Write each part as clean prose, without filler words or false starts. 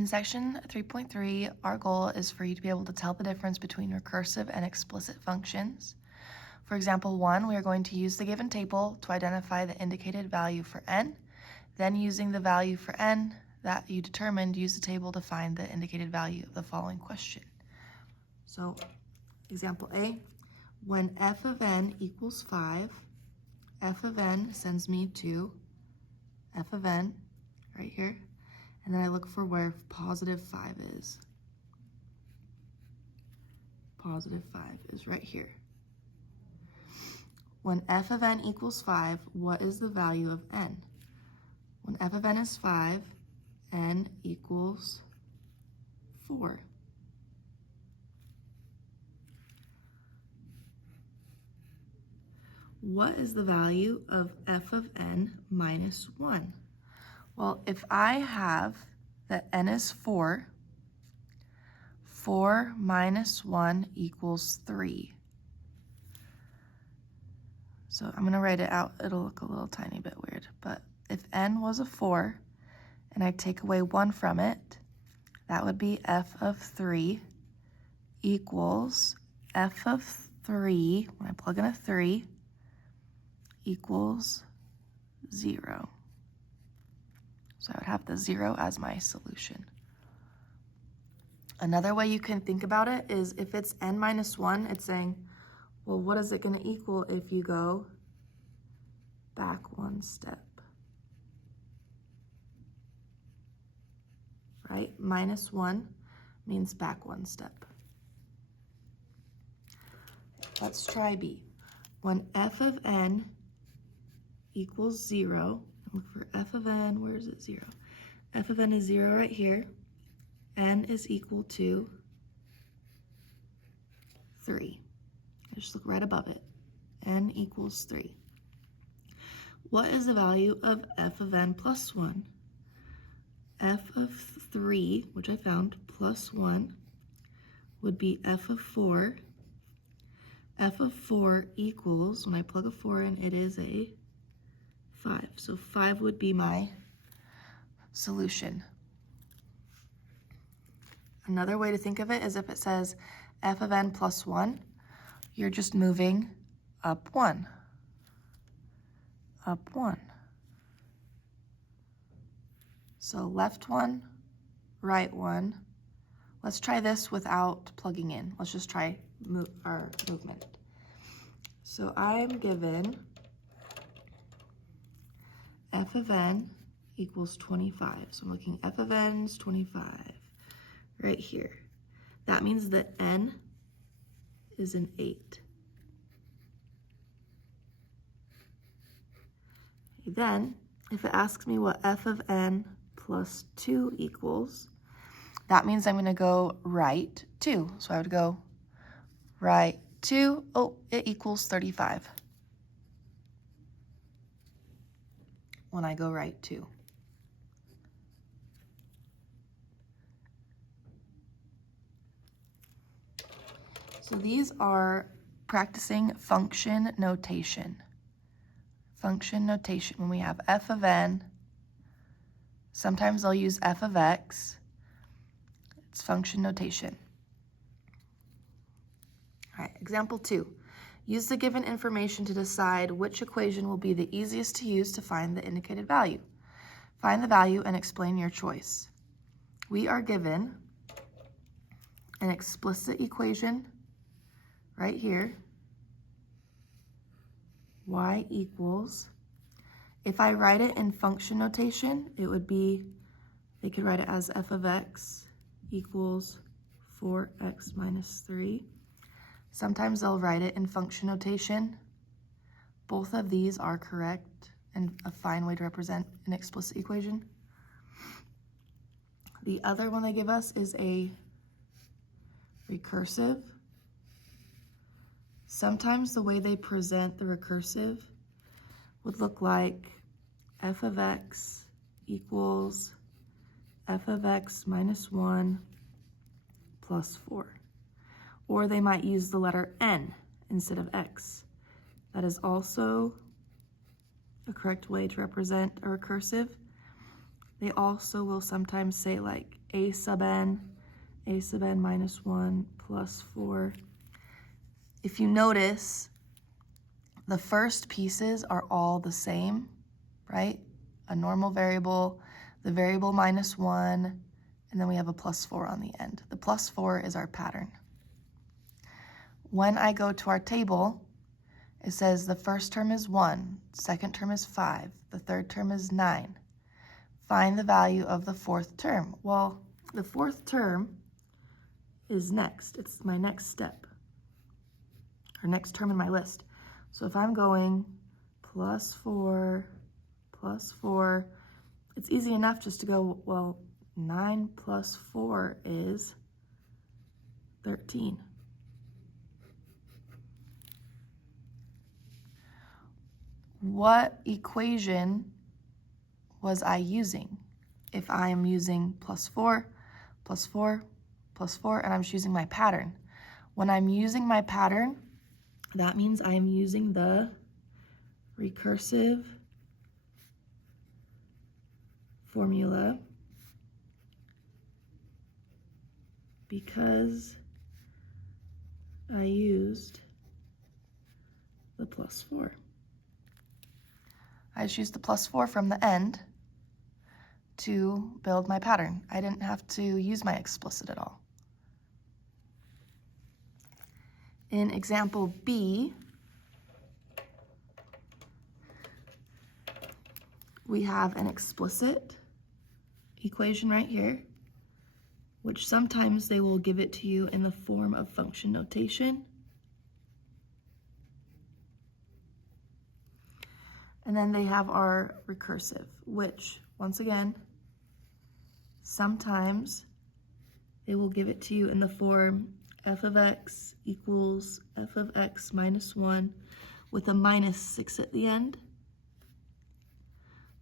In section 3.3, our goal is for you to be able to tell the difference between recursive and explicit functions. For example 1, we are going to use the given table to identify the indicated value for n. Then using the value for n that you determined, use the table to find the indicated value of the following question. So example A, when f of n equals 5, f of n sends me to f of n right here. And then I look for where positive 5 is. Positive 5 is right here. When f of n equals 5, what is the value of n? When f of n is 5, n equals 4. What is the value of f of n minus 1? Well, if I have that n is 4, 4 minus 1 equals 3. So I'm going to write it out. It'll look a little tiny bit weird. But if n was a 4 and I take away 1 from it, that would be f of 3 equals f of 3, when I plug in a 3, equals 0. So I would have the 0 as my solution. Another way you can think about it is if it's n minus 1, it's saying, well, what is it going to equal if you go back one step? Right? Minus 1 means back one step. Let's try B. When f of n equals 0, look for f of n, where is it 0? F of n is 0 right here. N is equal to 3. Just look right above it. N equals 3. What is the value of f of n plus 1? F of 3, which I found, plus 1 would be f of 4. F of 4 equals, when I plug a 4 in, it is a 5. So 5 would be my solution. Another way to think of it is if it says f of n plus 1, you're just moving up 1. Up 1. So left 1, right 1. Let's try this without plugging in. Let's just try our movement. So I'm given f of n equals 25. So I'm looking f of n is 25 right here. That means that n is an 8. Then, if it asks me what f of n plus 2 equals, that means I'm going to go right 2. So I would go right 2. Oh, it equals 35 when I go right 2. So these are practicing function notation. Function notation, when we have f of n, sometimes I'll use f of x. It's function notation. All right, example 2. Use the given information to decide which equation will be the easiest to use to find the indicated value. Find the value and explain your choice. We are given an explicit equation right here. Y equals, if I write it in function notation, it would be, they could write it as f of x equals 4x minus 3. Sometimes they'll write it in function notation. Both of these are correct and a fine way to represent an explicit equation. The other one they give us is a recursive. Sometimes the way they present the recursive would look like f of x equals f of x minus 1 plus 4. Or they might use the letter n instead of x. That is also a correct way to represent a recursive. They also will sometimes say like a sub n minus 1 plus 4. If you notice, the first pieces are all the same, right? A normal variable, the variable minus 1, and then we have a plus 4 on the end. The plus 4 is our pattern. When I go to our table, it says the first term is 1, second term is 5, the third term is 9. Find the value of the fourth term. Well, the fourth term is next. It's my next step, or next term in my list. So if I'm going plus 4, it's easy enough just to go, well, 9 plus 4 is 13. What equation was I using? If I am using plus 4, and I'm just using my pattern. When I'm using my pattern, that means I am using the recursive formula because I used the plus 4. I just used the plus 4 from the end to build my pattern. I didn't have to use my explicit at all. In example B, we have an explicit equation right here, which sometimes they will give it to you in the form of function notation. And then they have our recursive, which, once again, sometimes they will give it to you in the form f of x equals f of x minus 1 with a minus 6 at the end.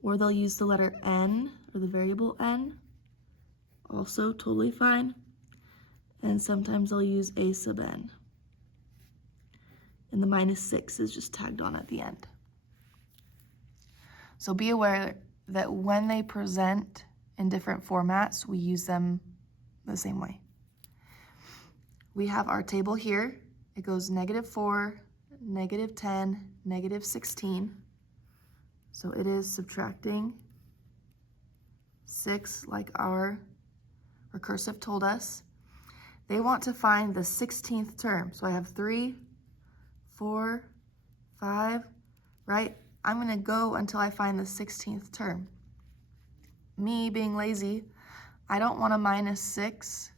Or they'll use the letter n, or the variable n, also totally fine. And sometimes they'll use a sub n. And the minus 6 is just tagged on at the end. So be aware that when they present in different formats, we use them the same way. We have our table here. It goes -4, -10, -16. So it is subtracting 6 like our recursive told us. They want to find the 16th term. So I have 3, 4, 5, right? I'm going to go until I find the 16th term. Me being lazy, I don't want to minus 6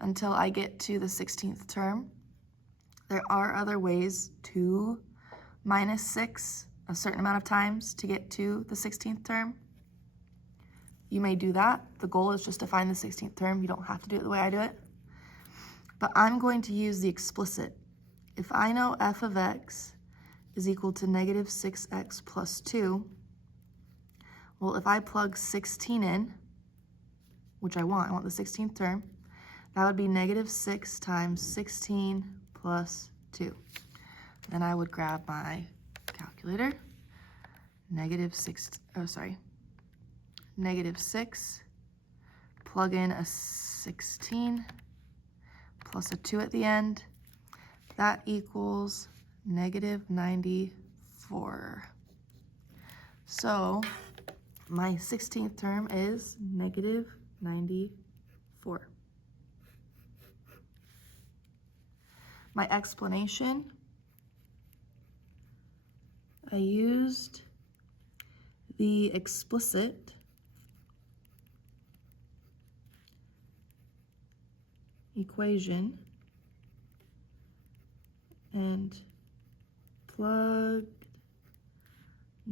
until I get to the 16th term. There are other ways to minus 6 a certain amount of times to get to the 16th term. You may do that. The goal is just to find the 16th term. You don't have to do it the way I do it. But I'm going to use the explicit. If I know f of x is equal to -6x plus 2, well, if I plug 16 in, which I want the 16th term, that would be -6 times 16 plus 2. Then I would grab my calculator, -6, plug in a 16 plus a 2 at the end. That equals -94. So my 16th term is -94. My explanation, I used the explicit equation and plugged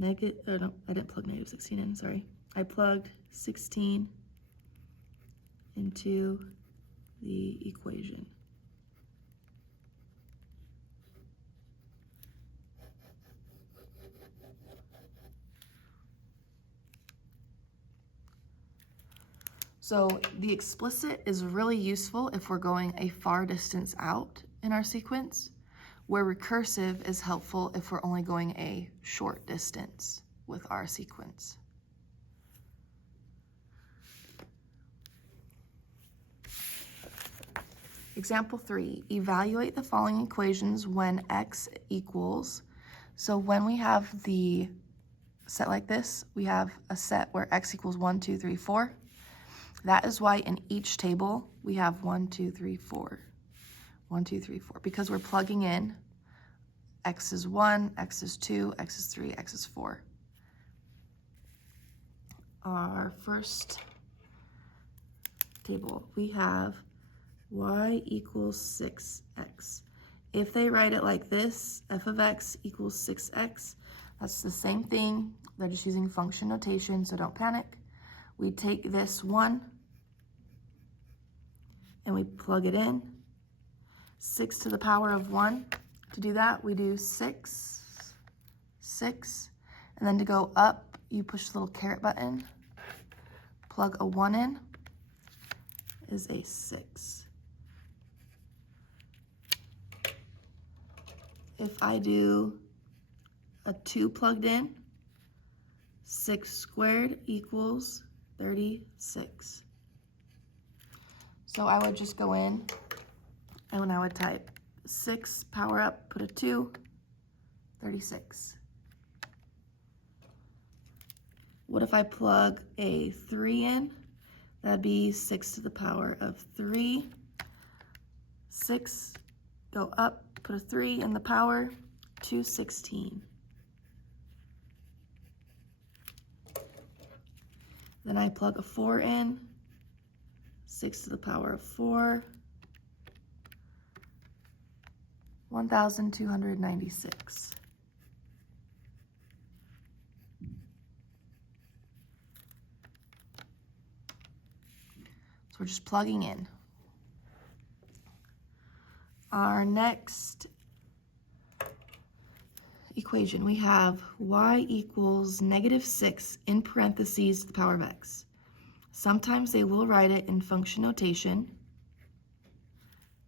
I didn't plug -16 in, sorry. I plugged 16 into the equation. So the explicit is really useful if we're going a far distance out in our sequence, where recursive is helpful if we're only going a short distance with our sequence. Example 3, evaluate the following equations when x equals. So when we have the set like this, we have a set where x equals 1, 2, 3, 4. That is why in each table we have 1, 2, 3, 4. 1, 2, 3, 4, because we're plugging in x is 1, x is 2, x is 3, x is 4. Our first table, we have y equals 6x. If they write it like this, f of x equals 6x, that's the same thing. They're just using function notation, so don't panic. We take this 1 and we plug it in. 6 to the power of 1. To do that, we do 6, 6, and then to go up, you push the little caret button, plug a 1 in, is a 6. If I do a 2 plugged in, 6 squared equals 36. So I would just go in and when I would type 6 power up, put a 2, 36. What if I plug a 3 in? That'd be 6 to the power of 3. 6, go up, put a 3 in the power, 216. Then I plug a 4 in, 6 to the power of 4, 1,296. So we're just plugging in. Our next equation, we have y equals -6 in parentheses to the power of x. Sometimes they will write it in function notation.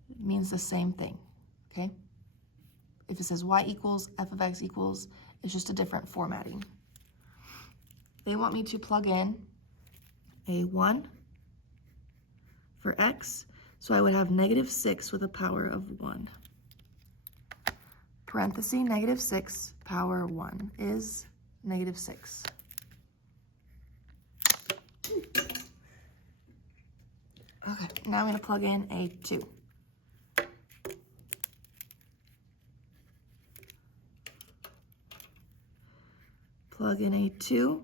It means the same thing, okay? If it says y equals, f of x equals, it's just a different formatting. They want me to plug in a 1 for x, so I would have -6 with a power of 1. Parenthesis, -6, power 1 is -6. Okay, now I'm going to plug in a 2. Plug in a 2,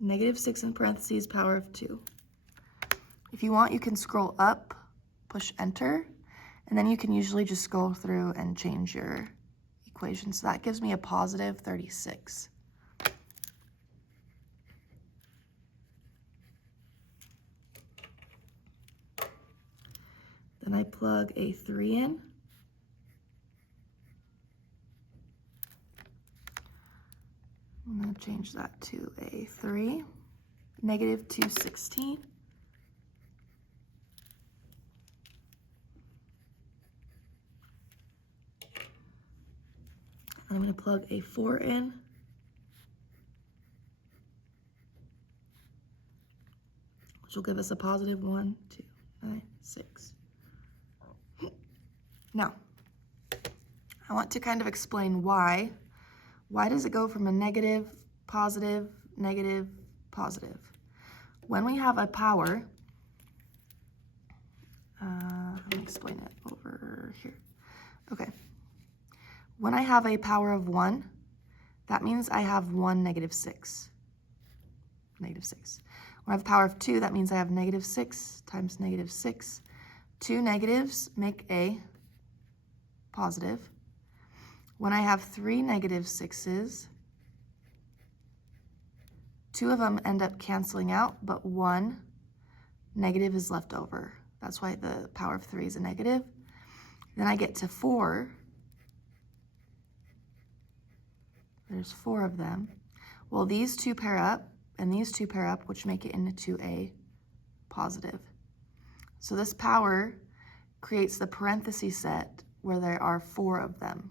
-6 in parentheses, power of 2. If you want, you can scroll up, push enter, and then you can usually just scroll through and change your equation. So that gives me a positive 36. Then I plug a 3 in. I'm going to change that to a 3, -216. I'm going to plug a 4 in. Which will give us a positive 1, 2, 9, 6. Now, I want to kind of explain why. Why does it go from a negative, positive, negative, positive? When we have a power, let me explain it over here. Okay. When I have a power of 1, that means I have 1 -6. -6. When I have a power of 2, that means I have -6 times -6. 2 negatives make a positive. When I have 3 -6s, 2 of them end up canceling out, but 1 negative is left over. That's why the power of 3 is a negative. Then I get to 4. There's 4 of them. Well, these 2 pair up, and these 2 pair up, which make it into a positive. So this power creates the parenthesis set where there are 4 of them.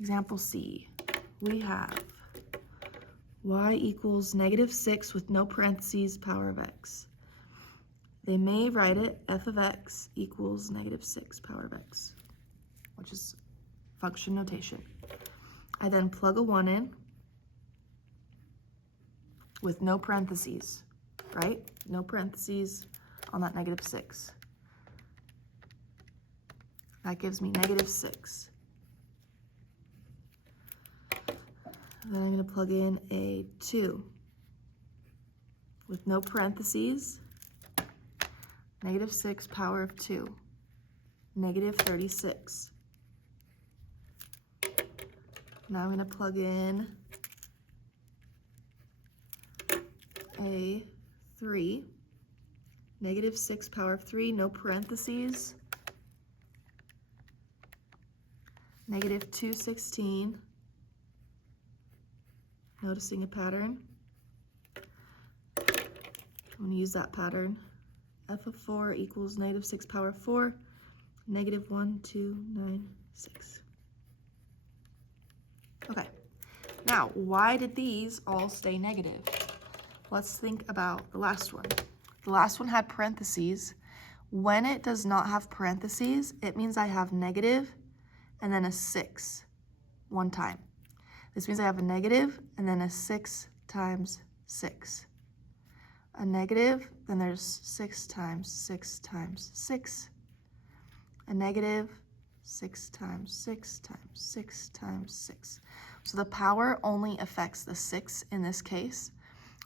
Example C, we have y equals -6 with no parentheses, power of x. They may write it f of x equals -6 power of x, which is function notation. I then plug a 1 in with no parentheses, right? No parentheses on that -6. That gives me -6. Then I'm going to plug in a 2 with no parentheses, -6 power of 2, -36. Now I'm going to plug in a 3, -6 power of 3, no parentheses, -216. Noticing a pattern. I'm going to use that pattern. F of 4 equals -6 power of 4, -1296. Okay, now why did these all stay negative? Let's think about the last one. The last one had parentheses. When it does not have parentheses, it means I have negative and then a 6 one time. This means I have a negative and then a 6 times 6. A negative, then there's 6 times 6 times 6. A negative, 6 times 6 times 6 times 6. So the power only affects the 6 in this case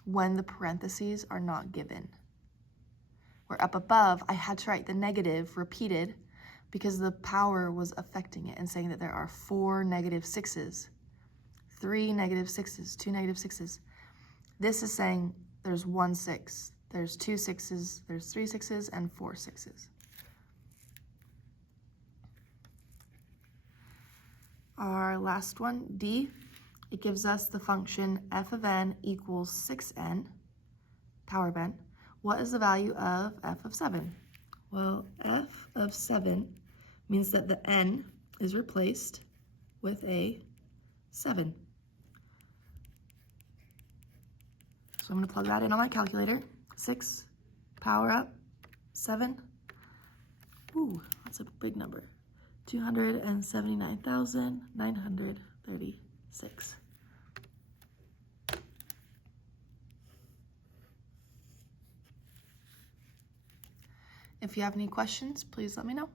when the parentheses are not given. Where up above, I had to write the negative repeated because the power was affecting it and saying that there are 4 -6s, 3 -6s, 2 -6s. This is saying there's 1 6, there's 2 6s, there's 3 6s, and 4 6s. Our last one, D, it gives us the function f of n equals 6n, power of n. What is the value of f of 7? Well, f of 7 means that the n is replaced with a 7. So I'm going to plug that in on my calculator. 6, power up, 7. Ooh, that's a big number. 279,936. If you have any questions, please let me know.